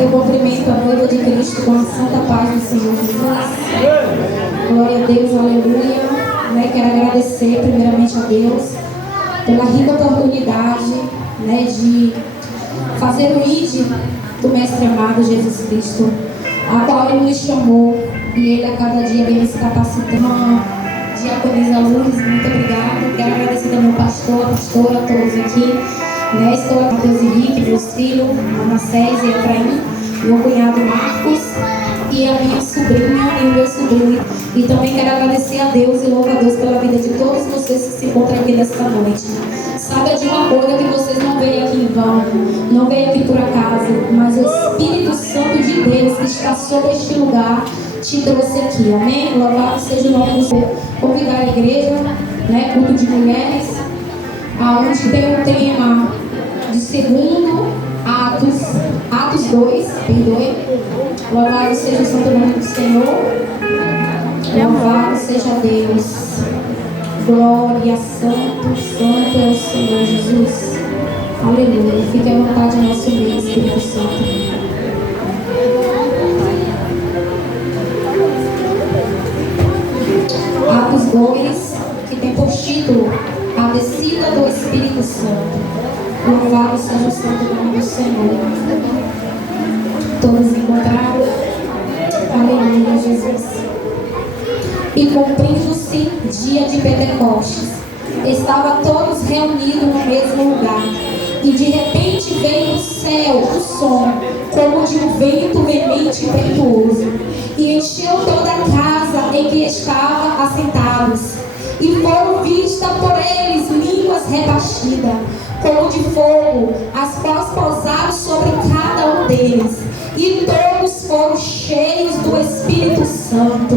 Eu cumprimento a noiva de Cristo com a santa paz do Senhor Jesus. Glória a Deus, aleluia. Quero agradecer primeiramente a Deus pela rica oportunidade de fazer o ID do Mestre amado Jesus Cristo, a qual Ele nos chamou e Ele a cada dia vem nos capacitando. Diaconisa Lourdes, muito obrigada. Quero agradecer ao meu pastor, a pastora, a todos aqui. Estou aqui com Deus Henrique, meus filhos, a Macés e a Efraim, meu cunhado Marcos e a minha sobrinha e o meu sobrinho. E também quero agradecer a Deus e louvar a Deus pela vida de todos vocês que se encontram aqui nesta noite. Saiba de uma coisa, que vocês não veio aqui em vão, não veio aqui por acaso, mas o Espírito Santo de Deus que está sobre este lugar te trouxe aqui, amém? Louvado seja o nome do Senhor. Convidar a igreja, culto de mulheres, onde tem um tema de segundo Atos 2, perdoe. Louvado seja o santo nome do Senhor. Louvado seja Deus. Glória, santo, santo é o Senhor Jesus. Aleluia. Fique à vontade em nosso meio, Espírito Santo. Atos 2, que tem por título A Descida do Espírito Santo. Louvado seja o santo nome do Senhor. Todos encontraram? Aleluia, Jesus. E cumprindo-se dia de Pentecostes, estavam todos reunidos no mesmo lugar. E de repente veio do céu um som, como de um vento veemente e impetuoso, e encheu toda a casa em que estavam assentados. E foram vistas por eles línguas repartidas, como de fogo, as quais pousaram sobre cada um deles. E todos foram cheios do Espírito Santo,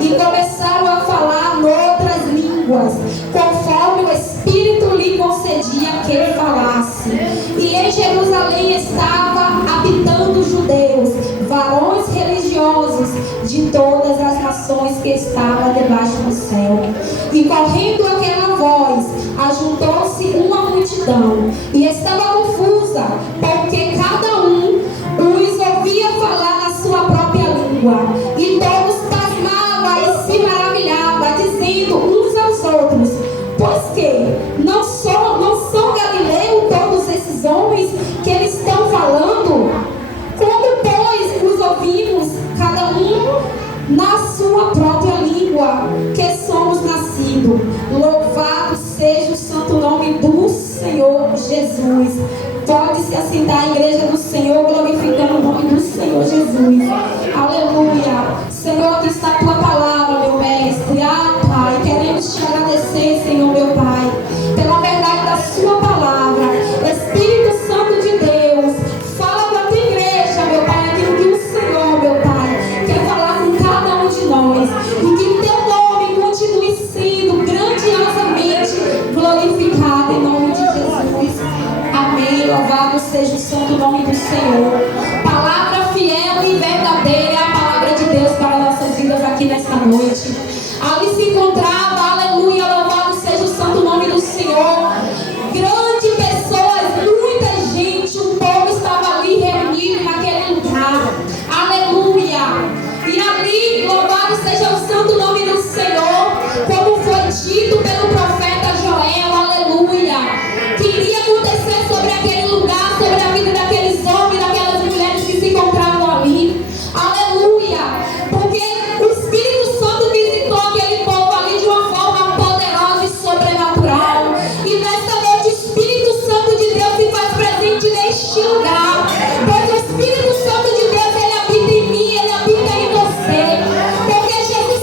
e começaram a falar noutras línguas, conforme o Espírito lhe concedia que ele falasse. E em Jerusalém estava habitando judeus, varões religiosos de todas as nações que estavam debaixo do céu. E correndo aquela voz, ajuntou-se uma multidão, e estava confusa, porque cada um os ouvia falar na sua própria língua. E todos pasmavam e se maravilhavam, dizendo uns aos outros: pois que não são galileus todos esses homens que eles estão falando? Como, pois, os ouvimos, cada um na sua própria língua, que somos nascidos? Louvado seja o santo nome do Senhor Jesus. Pode se assentar, a igreja do Senhor, glorificando o nome do Senhor Jesus. Aleluia. Senhor, aqui está a tua palavra, meu mestre. Pai, queremos te agradecer, Senhor, meu Pai, pela verdade da sua palavra. Espírito Santo de Deus, fala com a tua igreja, meu Pai, aquilo que o Senhor, meu Pai, quer falar com cada um de nós. E que teu nome continue sendo grandiosamente glorificado em nome de Jesus. Amém. Louvado seja o santo nome do Senhor. Palavra fiel e verdadeira, a palavra de Deus para nossas vidas aqui nesta noite. Ali se encontrava, aleluia, louvado seja o santo nome do Senhor. Grande pessoas, muita gente, o povo estava ali reunido naquele lugar. Aleluia. E ali, louvado seja o santo nome do Senhor, como foi dito pelo profeta Joel, aleluia, que iria acontecer sobre aquele lugar, sobre a vida daqueles homens, daquelas mulheres que se encontravam ali. Aleluia. Porque o Espírito Santo visitou aquele povo ali de uma forma poderosa e sobrenatural. E nesta noite o Espírito Santo de Deus se faz presente neste lugar. Pois o Espírito Santo de Deus, ele habita em mim, ele habita em você. Porque Jesus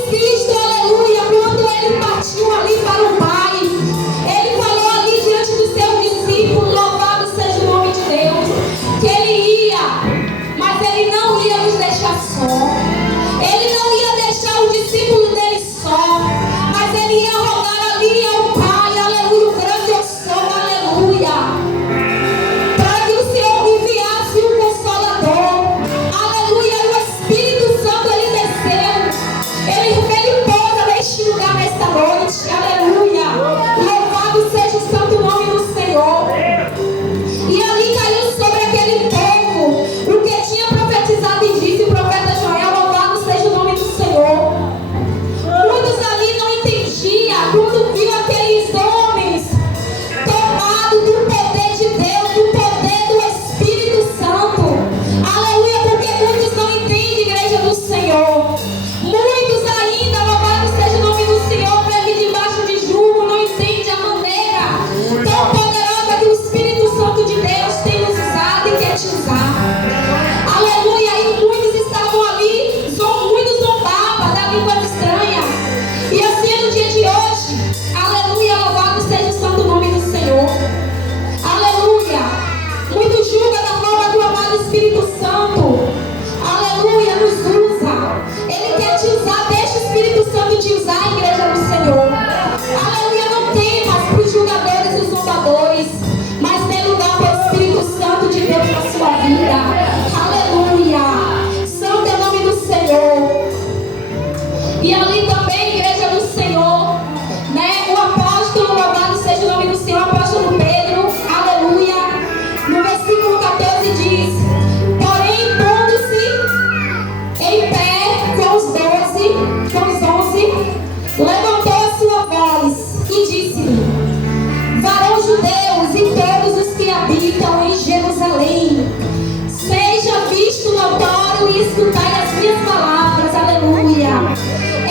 e escutai as minhas palavras. Aleluia.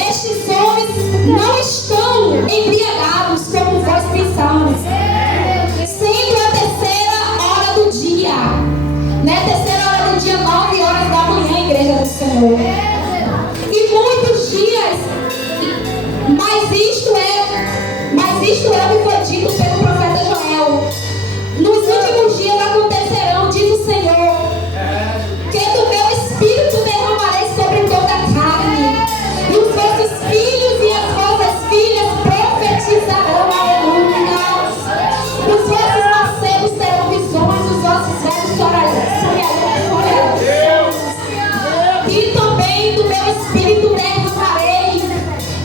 Estes homens não estão embriagados como vós pensais. Sempre a terceira hora do dia, né? Terceira hora do dia, 9 horas da manhã, igreja do Senhor. E muitos dias, mas isto me foi dito pelo profeta Joel. Nos últimos dias acontecerão, diz o Senhor, que do meu espírito derramarei sobre toda a carne, e os vossos filhos e as vossas filhas profetizarão. Aleluia. Os vossos mancebos terão visões, os vossos velhos sonharão. E também do meu espírito derramarei,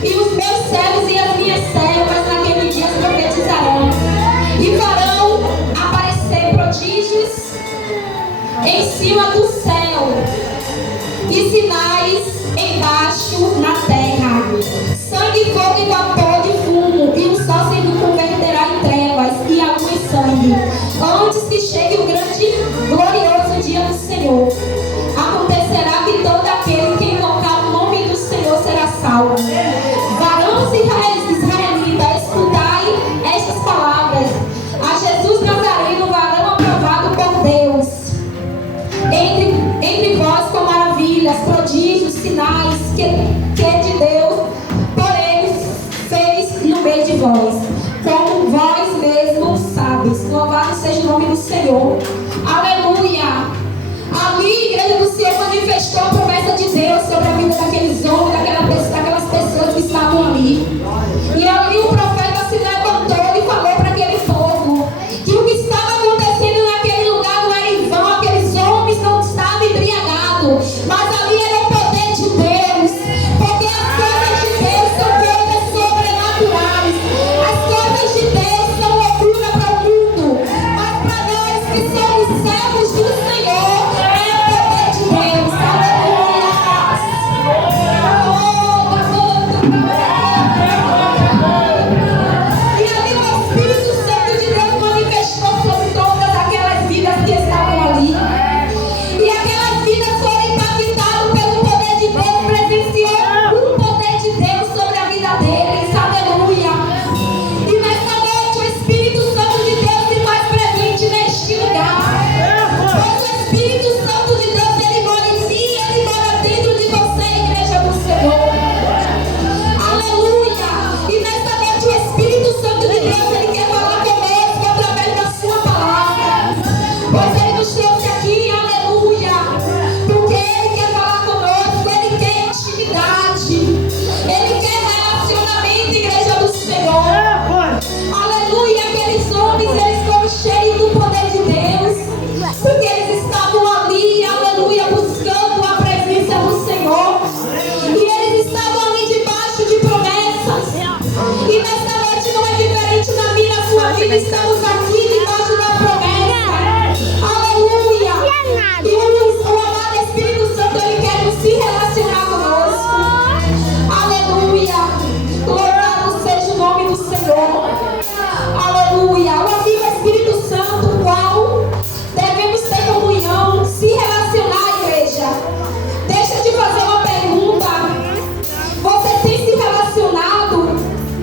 e os meus servos e as minhas servas naquele dia profetizarão, e farão aparecer prodígios em cima do céu e sinais embaixo na terra: sangue, fogo e vapor de fumo, e o sol se converterá em trevas e a lua em sangue, antes que chegue o grande glorioso dia do Senhor. Acontecerá que todo aquele que invocar o nome do Senhor será salvo. Varões israelitas, escutai estas palavras: a Jesus Nazareno, varão aprovado por Deus entre vós, com maravilhas, prodígios, sinais que de Deus por ele fez no meio de vós, como vós mesmos sabes. Louvado seja o nome do Senhor. Aleluia. Ali, igreja do Senhor manifestou a promessa de Deus sobre a vida daqueles homens, daquelas pessoas que estavam ali. E ali o profeta se levantou e falou para aquele povo que o que estava acontecendo naquele lugar não era em vão. Aqueles homens não estavam embriagados, mas ali era o poder de Deus, porque as coisas de Deus são coisas sobrenaturais. As coisas de Deus são loucura para o mundo, mas para nós que somos servos do Senhor, é o poder de Deus. Aleluia. E ali o Espírito Santo de Deus manifestou sobre todas aquelas vidas que estavam ali. E aquelas vidas foram impactadas pelo poder de Deus, presenciou o poder de Deus sobre a vida deles. Aleluia. E nesta noite o Espírito Santo de Deus se faz presente neste lugar. Pois o Espírito Santo de Deus, ele mora em ti, ele mora dentro de você, igreja do Senhor. Aleluia. E nesta noite o Espírito Santo de Deus, ele quer falar conosco através da sua palavra. Pois ele nos trouxe aqui, aleluia, porque ele quer falar conosco, ele quer intimidade, ele quer relacionamento, igreja do Senhor. Aleluia. Aqueles homens, eles foram cheios do poder de Deus, porque eles estavam ali, aleluia, buscando a presença do Senhor. E eles estavam ali debaixo de promessas. E nesta noite não é diferente na minha e na sua vida. Estamos aqui debaixo da promessa. Aleluia. E o amado Espírito Santo, ele quer se relacionar conosco. Aleluia. Louvado seja o nome do Senhor. Aleluia. O amigo Espírito Santo, o qual devemos ter comunhão, se relacionar, igreja. Deixa eu te fazer uma pergunta. Você tem se relacionado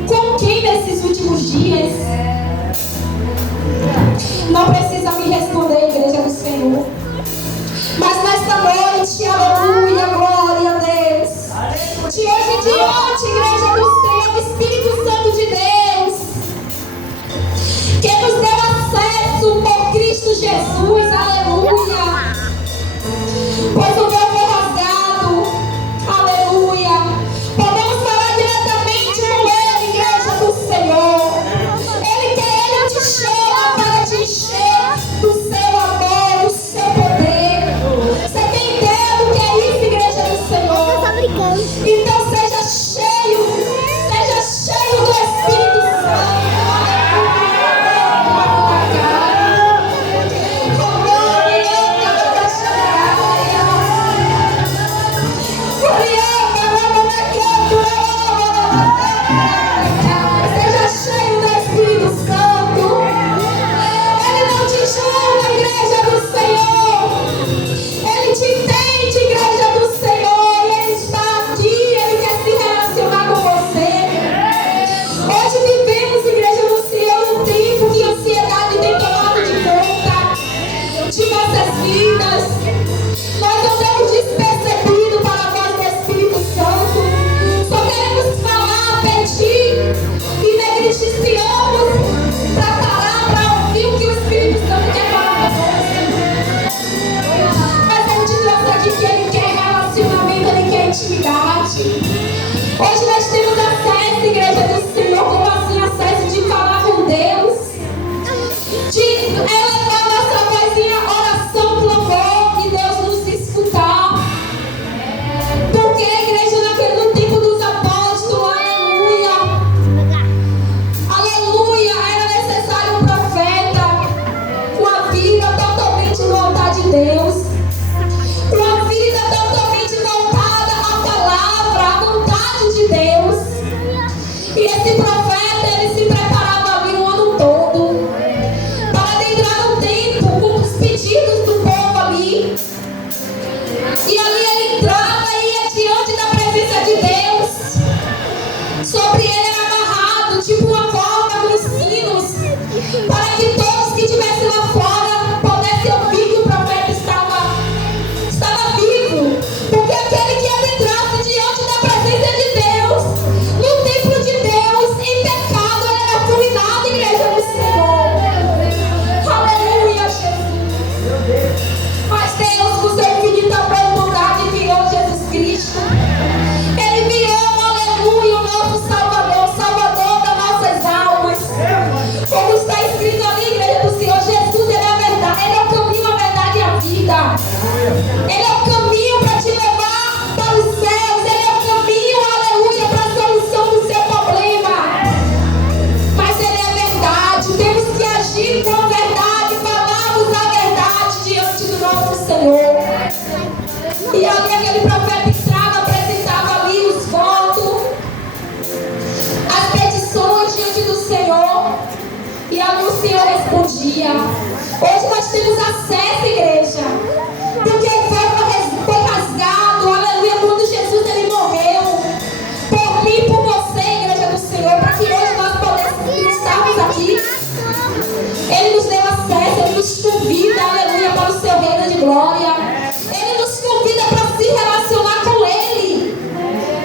com quem nesses últimos dias? E ali ele entrava e ia diante da presença de Deus. Sobre ele era amarrado, tipo uma corda com sinos, para que todos que estivessem lá fora pudessem ouvir que o profeta estava vivo. Porque aquele que adentrasse diante da presença de Deus, no templo de Deus, em pecado, ele era fulminado, igreja do Senhor. Aleluia, Jesus. Mas Deus, com seu infinito amor e bondade, enviou Jesus Cristo. Ele enviou, aleluia, o nosso Salvador, Salvador das nossas almas. Como está escrito ali, igreja do Senhor, Jesus, ele é a verdade, ele é o caminho, a verdade e a vida. Ele é o caminho para te levar para os céus. Ele é o caminho, aleluia, para a solução do seu problema. Mas ele é a verdade. Temos que agir com a verdade, falarmos a verdade diante do nosso Senhor. E ali aquele profeta entrava, apresentava ali os votos, as petições diante do Senhor. E ali o Senhor respondia. Hoje nós temos acesso, igreja, porque o véu foi rasgado, aleluia, quando Jesus ele morreu por mim e por você, igreja do Senhor, para que hoje nós pudéssemos estarmos aqui. Ele nos deu acesso, ele nos convida, aleluia, para o seu reino de glória. Ele nos convida para se relacionar com ele.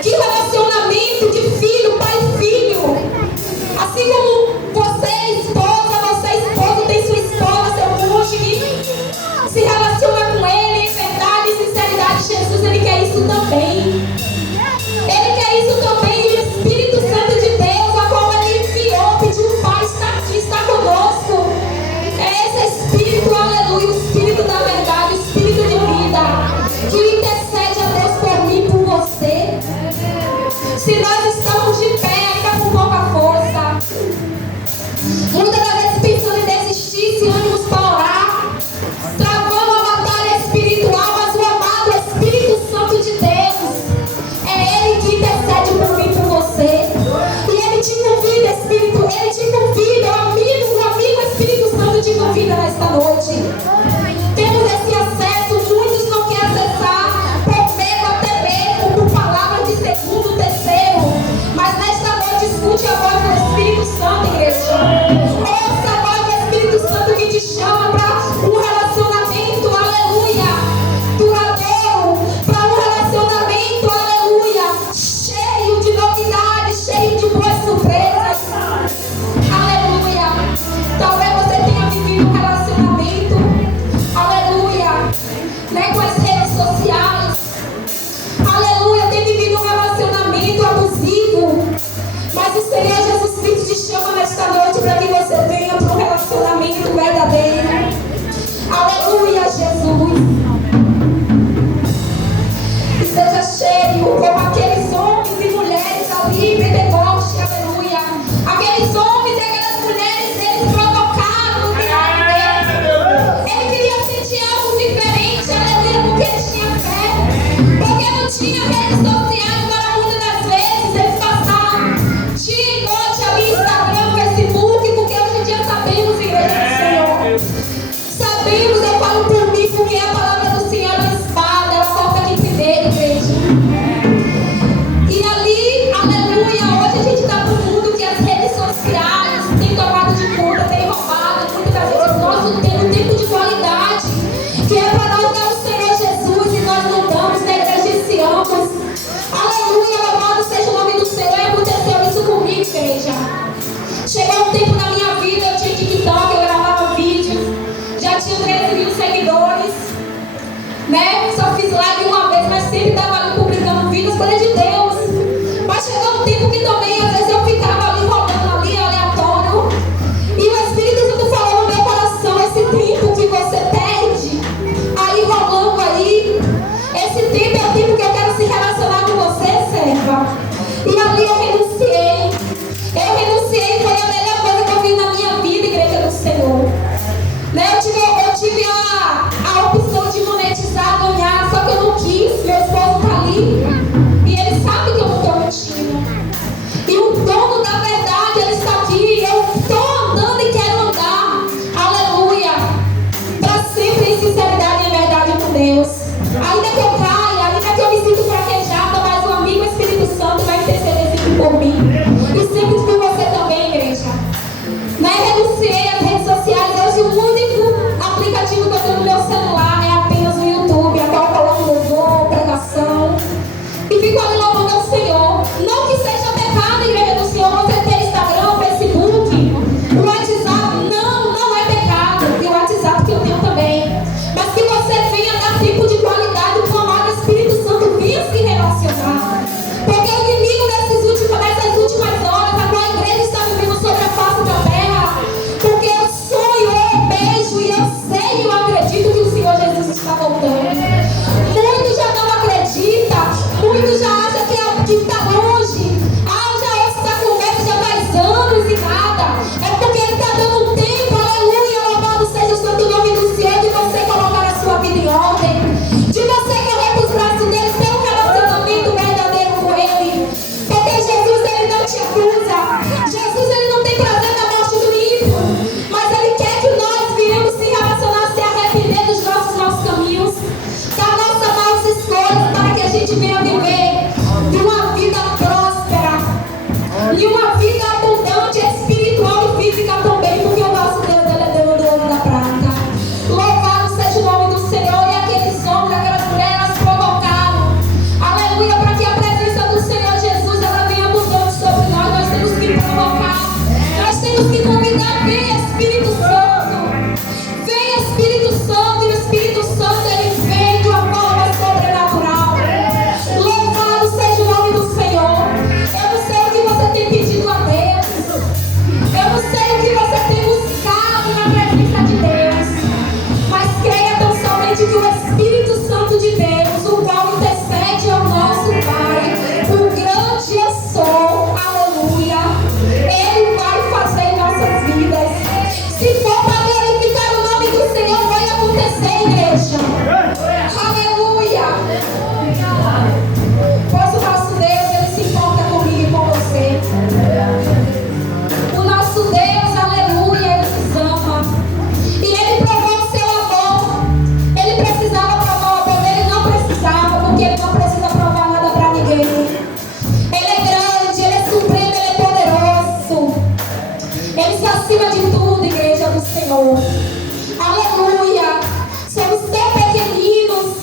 Que relacionamento de filho, pai e filho. Assim como você esposa, tem sua esposa, seu cônjuge, se relaciona com ele em verdade e sinceridade. Jesus, ele quer isso também. Ele quer isso também. E o Espírito Santo de Deus, a qual ele enviou, pediu: Pai, está aqui, está conosco. É esse Espírito, aleluia, o Espírito da verdade, o Espírito de vida, que intercede a Deus por mim e por você. Se nós estamos de pé, ainda com pouca força, muitas das vezes pensando em desistir, sem ânimos para orar, travando a batalha espiritual, mas o amado Espírito Santo de Deus, é Ele que intercede por mim e por você. E Ele te convida, Espírito, Ele te convida, o amigo Espírito Santo te convida nesta noite. Temos esse acesso, muitos não querem acessar por medo, até mesmo por palavras de segundo, terceiro. Mas nesta noite escute a voz do Espírito Santo, igreja. Ouça a voz do Espírito Santo que te chama para um relacionamento, aleluia, duradouro, para um relacionamento, aleluia, cheio de novidades, cheio de boas surpresas. Aleluia. Talvez você tenha vivido um relacionamento, aleluia, né, com as redes sociais. Aleluia, tem vivido um relacionamento abusivo. Mas o Senhor Jesus Cristo te chama nesta noite para que você venha para um relacionamento verdadeiro. Aleluia, Jesus. E seja cheio como aqueles homens e mulheres ali em Pentecoste, aleluia. Aqueles homens e aquelas mulheres, eles provocaram no milagre dele. Ele queria sentir algo diferente, aleluia, porque ele tinha fé. Porque não tinha redes sociais para muitas das vezes eles passaram dia e noite ali, Instagram, Facebook, porque hoje em dia sabemos, igreja do Senhor. Sabemos, eu falo por mim, porque a palavra do Senhor é uma espada, ela corta de primeiro, igreja. E ali, aleluia, hoje a gente está no mundo que as redes sociais têm tomado de conta, têm roubado muitas das vezes o nosso tempo, um tempo de qualidade, que é para nós dar o Senhor Jesus e nós não damos, negligenciamos. Aleluia, louvado seja o nome do Senhor. E aconteceu isso comigo, igreja. Chegou um tempo na minha vida, eu tinha TikTok, eu gravava vídeos, já tinha 13 mil seguidores, né? Só fiz live uma vez, mas sempre estava ali publicando vídeos, coisa de Deus. Mas chegou um tempo que também, às vezes eu ficava ali rodando ali, aleatório, e o Espírito Santo falou no meu coração: esse tempo que você perde aí rolando aí, esse tempo é o tempo que eu quero se relacionar com você, serva. E ali eu renunciei. Foi a melhor coisa que eu vi na minha vida, igreja do Senhor. Né? Eu tive a opção de monetizar, ganhar, só que eu não quis. Meu esposo está ali e ele sabe que eu caia, ainda que eu me sinta fraquejada, mas o amigo Espírito Santo vai interceder sempre por mim. E sempre por você também, igreja. Né? Renunciei às redes sociais. Hoje o único aplicativo que eu tenho no meu celular é apenas o YouTube, a qual eu coloco louvor, pregação. E fico ali louvando ao Senhor. Não que seja pecado, igreja do Senhor, você ter Instagram, Facebook, o WhatsApp. Não é pecado. E o WhatsApp que eu tenho também. Mas que você venha dar tempo de qualidade com o amado Espírito Santo, venha se relacionar. Porque o inimigo nessas últimas horas, a qual a igreja está vivendo sobre a face da terra, porque eu sonho, eu beijo e eu sei e eu acredito que o Senhor Jesus está voltando. Muitos já não acreditam, muitos já acham que está longe. Já essa conversa já faz anos e nada. É porque Ele está dando um tempo, aleluia, louvado seja o santo nome do Senhor, de você colocar a sua vida em ordem, de você correr para os braços dele, ter um relacionamento verdadeiro com Ele. Porque Jesus, Ele não te acusa. Jesus, Ele não tem prazer na morte do ímpio, mas Ele quer que nós viemos se relacionar, se arrepender dos nossos maus caminhos, da nossa maus escolhas, para que a gente venha viver de uma vida próspera, de uma vida abundante, espiritual e física também, porque o nosso Deus, Ele é Deus do ouro da prata. Louvado seja o nome do Senhor. E aqueles homens, aquelas mulheres, elas provocaram, aleluia, para que a presença do Senhor Jesus, ela venha abundante sobre nós. Nós temos que provocar, nós temos que convidar. Vem Espírito Santo, vem Espírito Santo. E o Espírito Santo, ele vem de uma forma sobrenatural. Louvado seja o nome do Senhor. Eu não sei o que você tem pedido a Deus, eu não sei o que você tem buscado na presença de Deus, mas creia tão somente que o Espírito Santo de Deus, o qual intercede ao nosso Pai, o grande eu sou, aleluia, Ele vai fazer em nossas vidas. Se for para glorificar o nome do Senhor, vai acontecer, igreja. Aleluia. Pois o nosso Deus, Ele se importa comigo e com você. O nosso Deus, aleluia, Ele nos ama. E Ele provou o seu amor. Ele precisava provar o amor dele? Não precisava, porque Ele não precisa provar nada para ninguém. Ele é grande, Ele é supremo, Ele é poderoso. Ele está acima de tudo, igreja do Senhor. Aleluia. Somos tão pequeninos,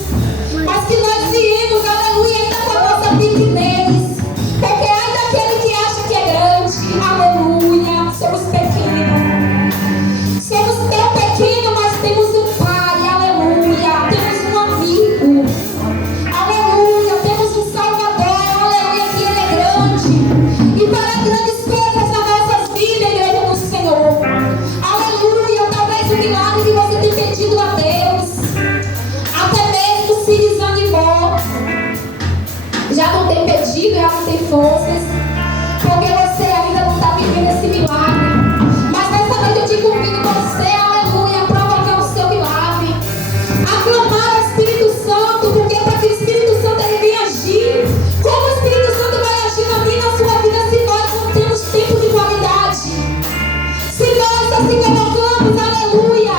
mas que nós viemos, aleluia, ainda com a nossa pequenez. Porque ai daquele que acha que é grande, aleluia, somos pequenos. Somos tão pequenos, mas temos um Pai, aleluia. Temos um amigo, aleluia. Temos um Salvador, aleluia, que Ele é grande e fará grandes coisas nas nossas vidas, igreja do Senhor. Aleluia. Talvez o milagre que você tem pedido a Deus, até mesmo se desanimou, já não tem pedido, já não tem forças, porque você ainda não está vivendo esse milagre. Mas nessa noite eu te convido você, aleluia, a provocar o seu milagre, a clamar ao Espírito Santo, porque para que o Espírito Santo ele venha agir, como o Espírito Santo vai agir na minha e na sua vida se nós não temos tempo de qualidade, se nós assim colocamos, aleluia,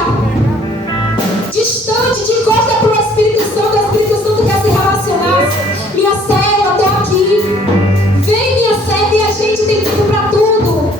distante, de costa para o Espírito Santo. O Espírito Santo quer se relacionar. Minha serva, estou aqui. Vem, minha serva, e a gente tem tempo para tudo.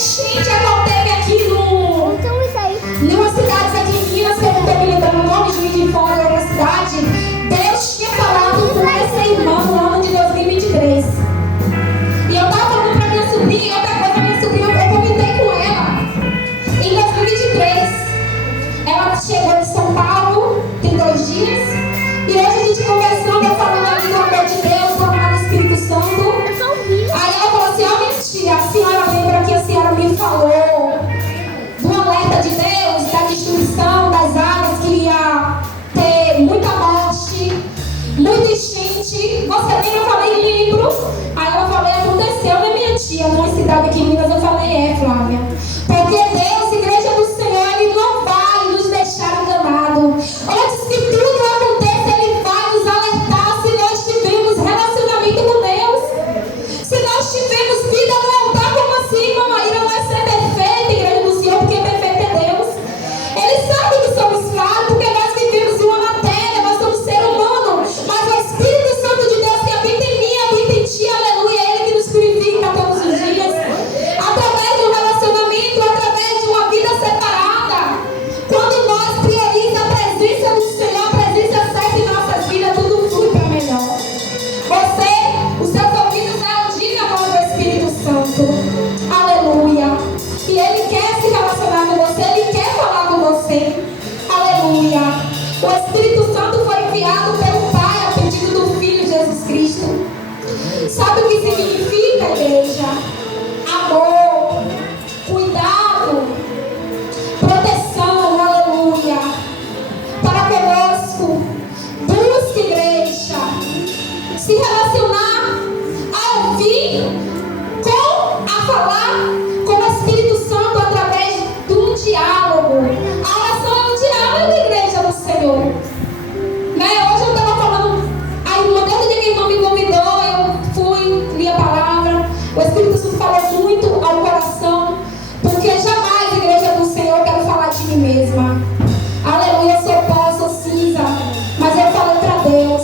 enchente aconteceu aqui numa cidade aqui em Minas, que eu não estou me lembrando o nome, Juiz de Fora, outra cidade. Deus tinha falado com essa irmã no ano de 2023. E eu estava falando para minha sobrinha, outra coisa, minha sobrinha, eu comentei com ela. Em 2023, ela chegou de São Paulo, tem 2 dias. E hoje a gente conversando, eu falando ali do amor de Deus, do amor do Espírito Santo. Aí ela falou assim: ó, mentira, a senhora lembra que a senhora me falou do alerta de Deus, da destruição das águas, que ia ter muita morte, muita enchente. Você lembra? Eu falei, lembro. Aí ela falou, aconteceu, né, minha tia, numa cidade aqui em Minas. Eu falei, Flávia, porque Deus, igreja do Senhor, Ele não vai nos deixar enganados. Antes que tudo aconteça, Ele vai nos alertar se nós tivermos relacionamento com Deus. Se nós tivermos vida no altar, como assim, mamãe? Não vai ser perfeita, igreja do Senhor, porque perfeito é Deus. Ele sabe que somos falhos, porque nós vivemos em uma matéria, nós somos ser humano. Mas o Espírito Santo de Deus que habita em mim, habita em ti, aleluia, é Ele que nos purifica todos os dias. Através de um relacionamento, através de uma vida separada. Quando nós priorizamos a presença do Senhor, a presença certa em nossas vidas, tudo flui para melhor. Você, os seus ouvidos audiem a voz do Espírito Santo. Aleluia. E Ele quer se relacionar com você, Ele quer falar com você. Aleluia. O Espírito Santo foi enviado pelo Pai a pedido do Filho Jesus Cristo. Sabe o que significa, igreja? Amor, cuidado, proteção, aleluia, para conosco. Busque, igreja, se relacionar, a ouvir, a falar com o Espírito Santo através de um diálogo. A oração é um diálogo, igreja do Senhor. Né? Hoje eu estava falando, aí no momento de que a irmã me convidou, eu fui, li a palavra. O Espírito Santo falou muito ao coração, porque jamais, igreja do Senhor, eu quero falar de mim mesma. Aleluia, eu sou pó, sou cinza, mas eu falei para Deus.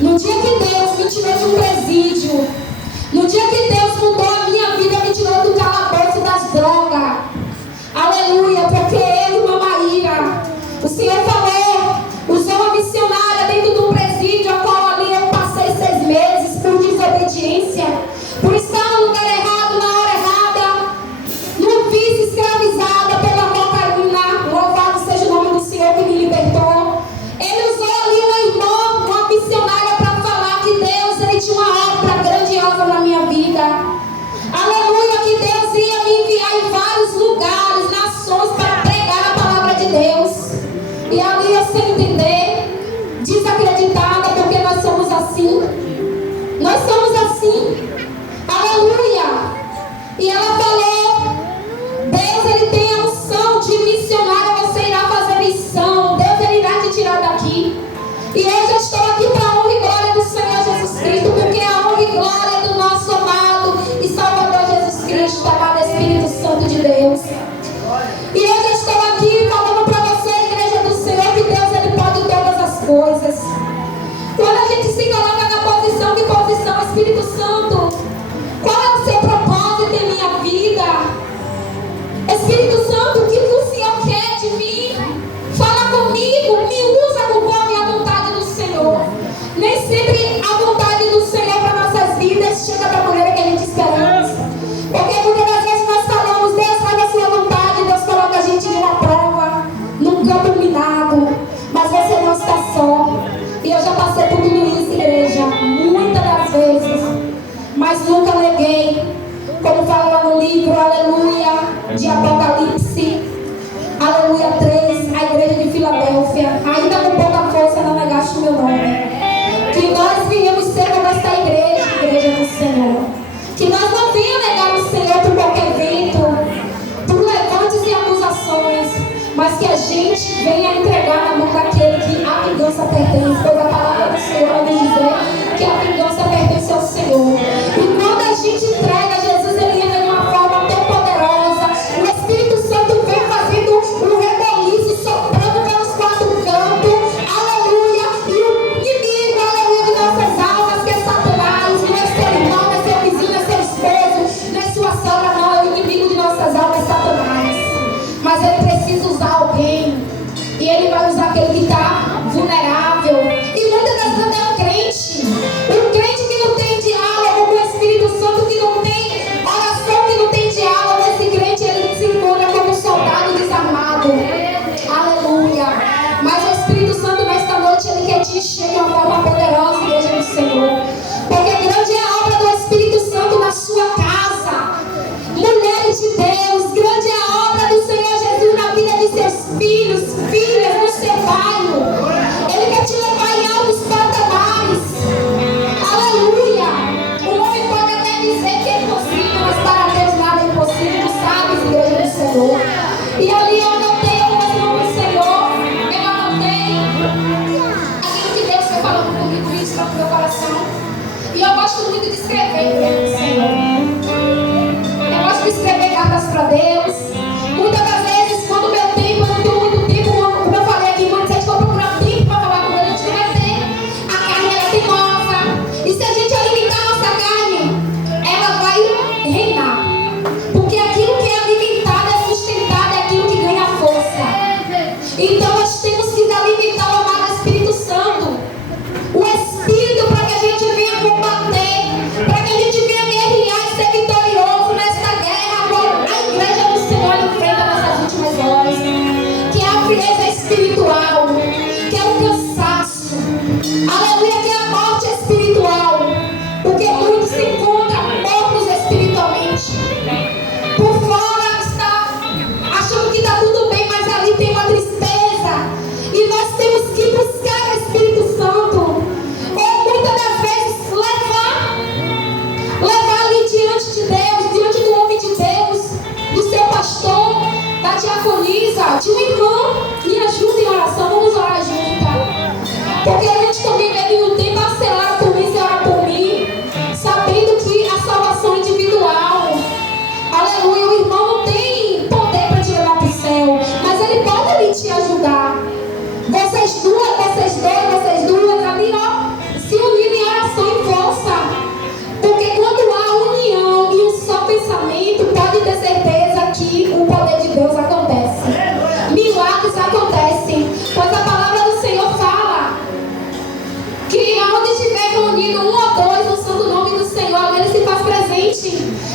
No dia que Deus me tirou de um presídio, no dia que Deus mudou a minha vida, me tirou do calabouço das drogas. Aleluia, porque eu e Mamaíra, o Senhor falou, usou uma missionária dentro de um presídio, a qual ali eu passei 6 meses por desobediência, por estar no lugar errado, na hora errada, num vício, escravizada pela cocaína. Louvado seja o nome do Senhor que me libertou. Ele usou ali uma irmã, uma missionária, para falar que Deus, Ele tinha uma obra grandiosa na minha vida. Aleluia, que Deus ia me enviar em vários lugares, nações, para pregar a palavra de Deus. E ali eu sem entender, desacreditada, porque nós somos assim. Nós somos assim. Aleluia. E ela falou, Deus, Ele tem a unção de missionária, você irá fazer missão. Deus, Ele irá te tirar daqui. E hoje eu estou aqui para a honra e glória do Senhor Jesus Cristo, porque a honra e glória é do nosso amado e Salvador Jesus Cristo, amado Espírito Santo de Deus. E hoje eu estou aqui falando para você, igreja do Senhor, que Deus, Ele pode todas as coisas. Quando a gente se coloca na posição, que posição? Espírito Santo, qual é o seu propósito em minha vida? Espírito Santo, o que o Senhor quer de mim? Fala comigo, me usa conforme a vontade do Senhor. Nem sempre a vontade do Senhor para nossas vidas chega da maneira que a gente esperamos. Porque muitas das vezes nós falamos, Deus faz a sua vontade, Deus coloca a gente em uma prova, num campo minado. Mas você não está só. E eu já passei por tudo isso, igreja, muitas das vezes. Mas nunca neguei. Como fala lá no livro, aleluia, de Apocalipse, aleluia 3, a igreja de Filadélfia, ainda com pouca força não negaste o meu nome. Que nós venhamos ser como esta igreja, igreja do Senhor. Que nós não venhamos negar o Senhor por qualquer vento, por levantes e acusações, mas que a gente venha entregar na mão daquele que a vingança pertence, pois a palavra do Senhor vai nos dizer que a vingança pertence ao Senhor. E quando a gente entrega, Jesus, Ele entra de uma forma tão poderosa. O Espírito Santo vem fazendo um reboliço, soprando pelos 4 cantos. Tinha um irmão, me ajuda em oração, vamos orar junto, tá? Porque a gente também deve no tempo acelar por mim, orar por mim, sabendo que a salvação é individual. Aleluia, o irmão não tem poder para te levar para o céu, mas ele pode ali te ajudar. Vocês duas ali, ó, se unirem em oração e força. Porque quando há união e um só pensamento, pode ter certeza que o poder de Deus acontece. Milagres acontecem, pois a palavra do Senhor fala que aonde estiver reunido um ou dois no santo nome do Senhor, ele se faz presente.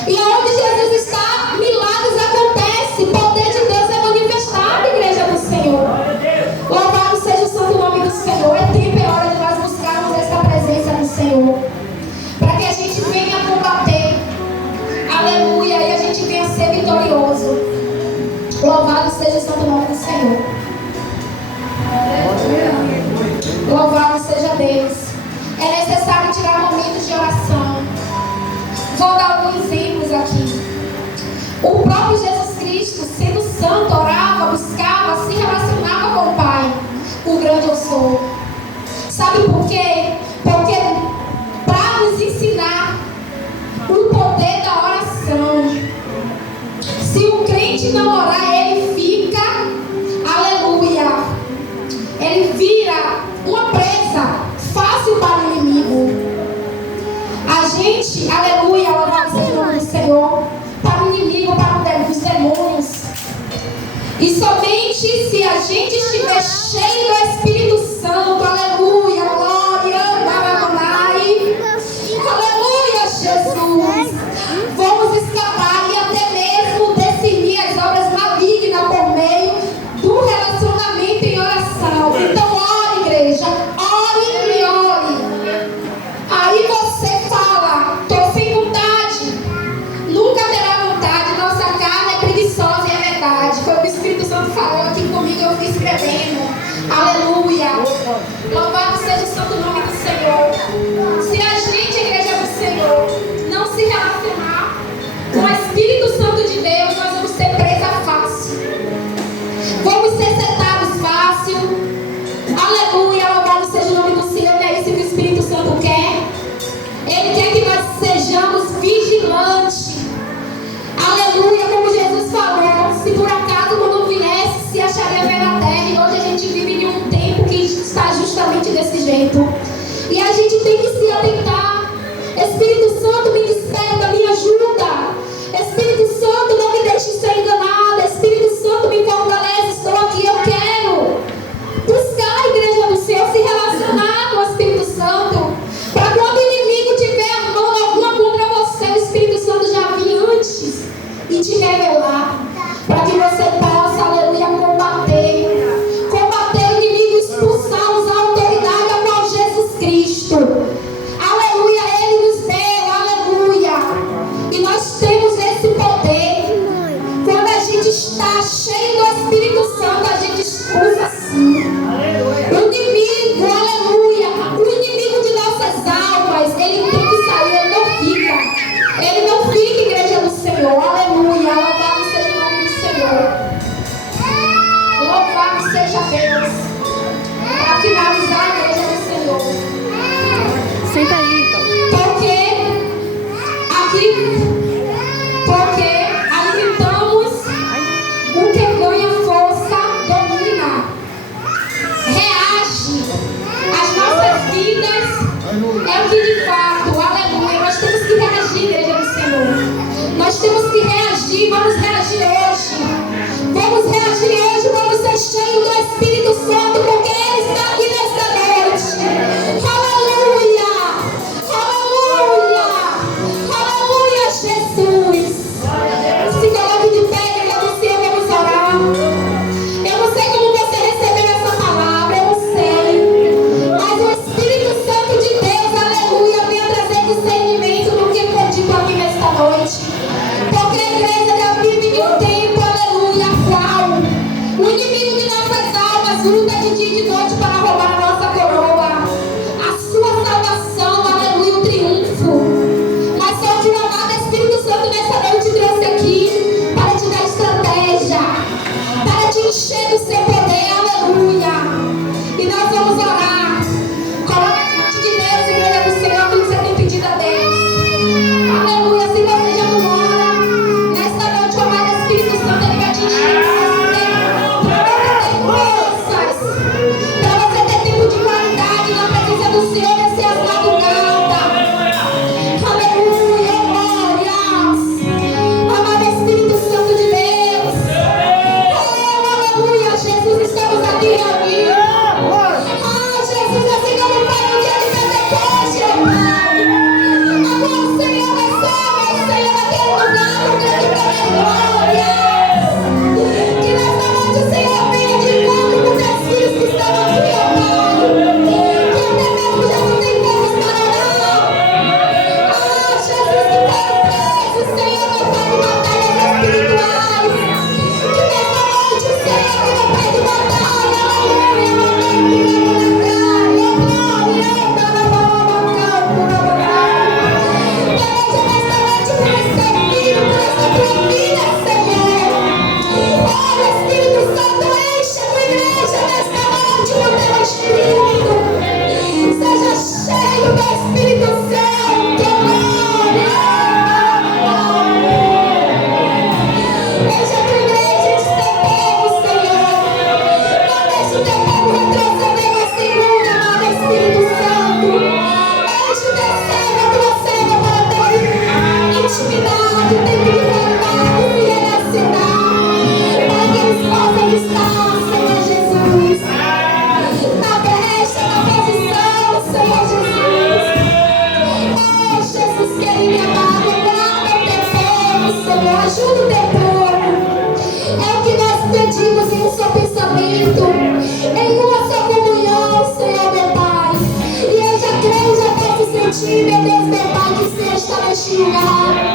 E aonde Jesus está, milagres acontecem, o poder de Deus é manifestado, igreja do Senhor. Louvado seja o santo nome do Senhor. É tempo e hora de nós buscarmos essa presença do Senhor, para que a gente venha combater, aleluia, e a gente venha ser vitorioso. Louvado seja o santo nome do Senhor. Louvado seja Deus. É necessário tirar momentos de oração. Vou dar alguns exemplos aqui. O próprio Jesus Cristo, sendo santo, orava, buscava, se relacionava com o Pai, o grande eu sou. Sabe por quê? Porque para nos ensinar o poder da oração. Se o crente não orar, ele fica, aleluia, ele vira uma presa fácil para o inimigo. A gente, aleluia, louvado seja o nome do Senhor, para o inimigo, para os demônios. E somente se a gente estiver cheio do Espírito Santo, aleluia, glória, aleluia, Jesus, vamos escapar e até mesmo discernir as obras malignas por meio do relacionamento em oração. Então ore, igreja, ore e ore. Aí você fala, estou sem vontade. Nunca terá vontade, nossa carne é preguiçosa e é verdade. Foi o que o Espírito Santo falou aqui comigo, eu fui escrevendo. Aleluia. Louvado seja o santo nome do Senhor. Se a gente, igreja do Senhor, não se relacionar com o Espírito Santo de Deus, nós vamos ser presa fácil. Vamos ser setados fácil. Aleluia, louvado seja o nome do Senhor. Não é isso que o Espírito Santo quer. Ele quer que nós sejamos vigilantes. Aleluia, como Jesus falou, se por acaso quando viesse, se acharia ver na terra. E hoje a gente vive em um tempo que está justamente desse jeito. E a gente tem que se atentar. Espírito Santo, me desperta, me ajuda. Espírito Santo, não me deixe ser enganada. Espírito Santo, me fortalece, estou aqui, eu quero buscar a igreja do Senhor, se relacionar com o Espírito Santo, para quando o inimigo tiver armando alguma contra você, o Espírito Santo já vir antes e te revelar, para que você possa, aleluia, combater o inimigo, expulsar, usar a autoridade a qual Jesus Cristo, aleluia, Ele nos deu, aleluia, e nós temos esse poder. Quando a gente está cheio do Espírito Santo, a gente expulsa assim o inimigo, aleluia, o inimigo de nossas almas. Ele tem que sair, ele não fica, igreja do Senhor, aleluia, louvado seja o nome do Senhor. Enche a tua igreja, enche teu povo, Senhor. Não deixe o teu povo retroceder mais segura, amado Espírito Santo. Enche o teu servo, a tua serva para ter intimidade, tempo de verdade, se relacionar, para que eles possam estar, Senhor Jesus, na brecha, na posição, Senhor Jesus. Oh, Jesus querido e amado, guarda o teu povo, Senhor, ajuda o teu povo. É o que nós pedimos em um só pensamento, em uma só comunhão, Senhor, meu Pai. E eu já creio, já posso sentir, meu Deus, meu Pai, que o Senhor está neste lugar.